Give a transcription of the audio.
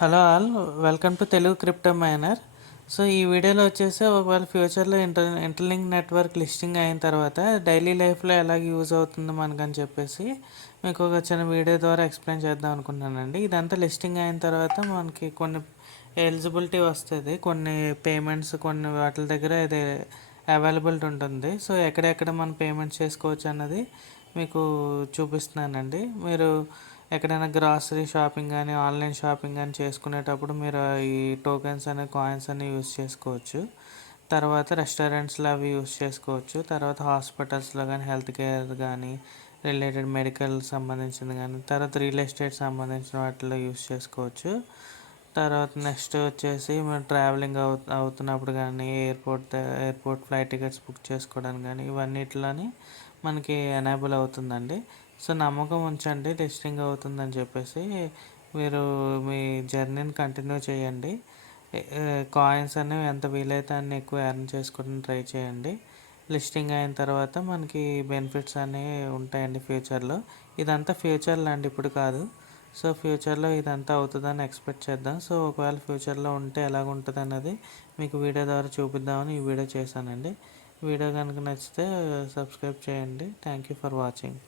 Hello all, welcome to Telugu crypto miner. So ఈ వీడియోలో వచ్చేసి ఒకవేళ ఫ్యూచర్లో ఇంటర్లింక్ నెట్వర్క్ లిస్టింగ్ అయిన తర్వాత డైలీ లైఫ్లో ఎలాగ యూజ్ అవుతుందో మనకని చెప్పేసి మీకు ఒక చిన్న వీడియో ద్వారా ఎక్స్ప్లెయిన్ చేద్దాం అనుకుంటున్నానండి. ఇదంతా లిస్టింగ్ అయిన తర్వాత మనకి కొన్ని ఎలిజిబిలిటీ వస్తుంది, కొన్ని పేమెంట్స్ కొన్ని వాటి దగ్గర ఇది అవైలబిలిటీ ఉంటుంది. సో ఎక్కడెక్కడ మనం పేమెంట్స్ చేసుకోవచ్చు అన్నది మీకు చూపిస్తున్నానండి. మీరు ఎక్కడైనా గ్రాసరీ షాపింగ్ కానీ ఆన్లైన్ షాపింగ్ కానీ చేసుకునేటప్పుడు మీరు ఈ టోకెన్స్ అనే కాయిన్స్ అన్ని యూస్ చేసుకోవచ్చు. తర్వాత రెస్టారెంట్స్లో అవి యూస్ చేసుకోవచ్చు. తర్వాత హాస్పిటల్స్లో కానీ హెల్త్ కేర్ కానీ రిలేటెడ్ మెడికల్ సంబంధించింది కానీ తర్వాత రియల్ ఎస్టేట్ సంబంధించిన వాటిలో యూస్ చేసుకోవచ్చు. తర్వాత నెక్స్ట్ వచ్చేసి మనం ట్రావెలింగ్ అవుతున్నప్పుడు కానీ ఎయిర్పోర్ట్ ఫ్లైట్ టికెట్స్ బుక్ చేసుకోవడానికి కానీ ఇవన్నిటిలోని మనకి ఎనేబుల్ అవుతుందండి. సో నమ్మకం ఉంచండి, లిస్టింగ్ అవుతుందని చెప్పేసి మీరు మీ జర్నీని కంటిన్యూ చేయండి. కాయిన్స్ అనేవి ఎంత వీలైతే అన్ని ఎక్కువ ఎర్న్ చేసుకోవడానికి ట్రై చేయండి. లిస్టింగ్ అయిన తర్వాత మనకి బెనిఫిట్స్ అనేవి ఉంటాయండి ఫ్యూచర్లో. ఇదంతా ఫ్యూచర్లో అండి, ఇప్పుడు కాదు. సో ఫ్యూచర్లో ఇదంతా అవుతుందని ఎక్స్పెక్ట్ చేద్దాం. సో ఒకవేళ ఫ్యూచర్లో ఉంటే ఎలాగ ఉంటుంది అన్నది మీకు వీడియో ద్వారా చూపిద్దామని ఈ వీడియో చేశానండి. వీడియో కనుక నచ్చితే సబ్స్క్రైబ్ చేయండి. Thank you for watching.